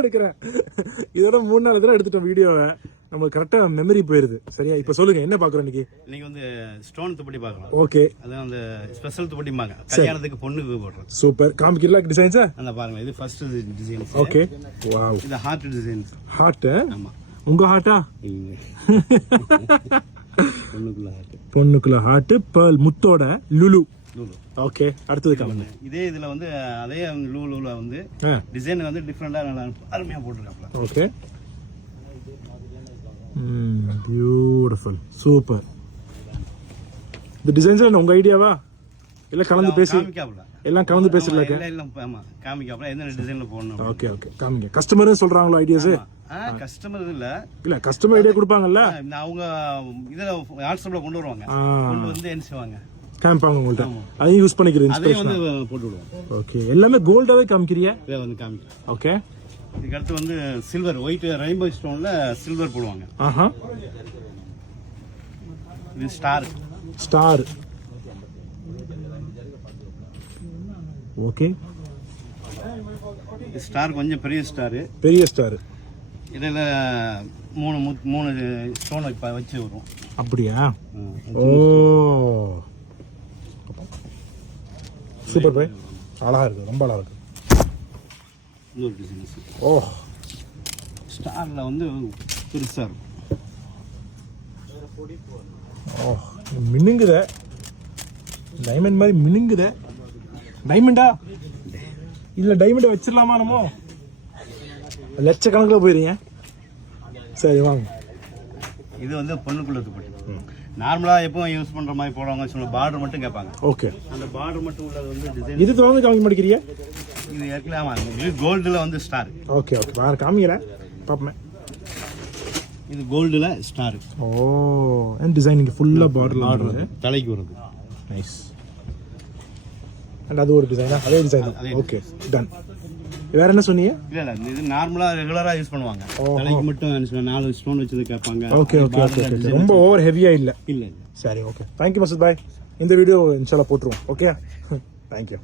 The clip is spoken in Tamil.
எடுக்கிறேன். இதோட 3 நாள் தடவை எடுத்துட்டோம் வீடியோவை. நமக்கு கரெக்டா மெமரி போயிருது. சரியா? இப்ப சொல்லுங்க என்ன பாக்குறோம் இன்னைக்கு? இன்னைக்கு வந்து ஸ்டோன் துப்பட்டி பார்க்கலாம். ஓகே. அதான் அந்த ஸ்பெஷல் துப்பட்டிமாங்க. கல்யாணத்துக்கு பொண்ணுக்கு போடுறோம். சூப்பர். காமிக்கல டிசைன்ஸா? அந்த பாருங்க இது ஃபர்ஸ்ட் டிசைன். ஓகே. வாவ். இது ஹார்ட் டிசைன். ஹார்ட்? ஆமா. உங்க ஹார்ட்டா? பொண்ணுக்குள்ள ஹார்ட். பொண்ணுக்குள்ள ஹார்ட் pearl முத்தோட லுலு. ஓகே. அடுத்து காமிங்க. இதே இதுல வந்து அதே லுலுல வந்து டிசைன் வந்து டிஃபரண்டா நல்லா அருமையா போட்டுருக்காங்க. ஓகே. பியூட்டிஃபுல். சூப்பர். இந்த டிசைன்ஸ் உங்க ஐடியாவா இல்ல கலந்து பேசி எல்லாம் கலந்து பேசல இல்ல ஆமா காமிக்காப்ல என்ன டிசைன்ல போடணும். ஓகே ஓகே காமிங்க. கஸ்டமரும் சொல்றாங்களா ஐடியாஸ்? கஸ்டமர் இல்ல கஸ்டமர் ஐடியா கொடுப்பாங்கல்ல அவங்க இதுல வாட்ஸ்அப்ல கொண்டு வருவாங்க. கொண்டு வந்து என்ன செய்வாங்க காமிப்பாங்க உங்கள்ட்ட. அதையும் யூஸ் பண்ணிக்கிறேன். அதையும் வந்து போட்டு விடுவோம். ஓகே. எல்லாமே கோல்டாவே காமிக்கிறியா? இதை வந்து காமிக்கிறேன். ஓகே. இதுக்கு அடுத்து வந்து சில்வர் ஒயிட் ரெயின்போ ஸ்டோன்ல சில்வர் போடுவாங்க. ஆஹா. இது ஸ்டார். ஸ்டார். ஓகே. ஸ்டார் கொஞ்சம் பெரிய ஸ்டார். பெரிய ஸ்டார். இதுல 3 ஸ்டோன் வச்சு வரும். அப்படியா? ஓ சூப்பர் பை. அழகா இருக்கு. ரொம்ப அழகா இருக்கு. இன்னொரு டிசைன்ஸ். ஓ ஸ்டார்ல வந்து பெருசா இருக்கும். ஓ மினுங்குத. டைமண்ட் மாதிரி மினுங்குத. டைமண்டா? இல்ல டைமண்ட் வச்சிடலாமா நம்ம? லட்சக்கணக்கில் போயிருங்க. சரி வாங்க. இது வந்து பொண்ணுக்குள்ள துப்பட்டி. நார்மலா எப்பவும் யூஸ் பண்ற மாதிரி போடுவாங்க. சொல்ல பார்டர் மட்டும் கேட்பாங்க. ஓகே. அந்த பார்டர் மட்டும் உள்ளது வந்து டிசைன். இது வந்து காமிக்க மாட்டேங்கிறீங்க? இது ஏற்கனவே இது கோல்டுல வந்து ஸ்டார். Okay okay. வேற காமிக்கிறேன் பாப்பேன். இது கோல்டுல ஸ்டார். ஓ அந்த டிசைன் இங்க ஃபுல்லா பார்டர்ல தலைக்கு வருது. நைஸ். அண்ட் அது ஒரு டிசைனா? அதே டிசைன். Okay done. வேற என்ன சொன்னீங்க? இல்ல இது நார்மலா ரெகுலரா யூஸ் பண்ணுவாங்க. தலைக்கு மட்டும் 4 ஸ்டோன் வச்சது கேட்பாங்க. Okay okay okay. ரொம்ப ஓவர் ஹெவியா இல்ல. இல்ல. சரி ஓகே. थैंक यू மசூத் பாய். இந்த வீடியோ இன்ஷால்லா போட்டுருவோம். ஓகே. Thank you.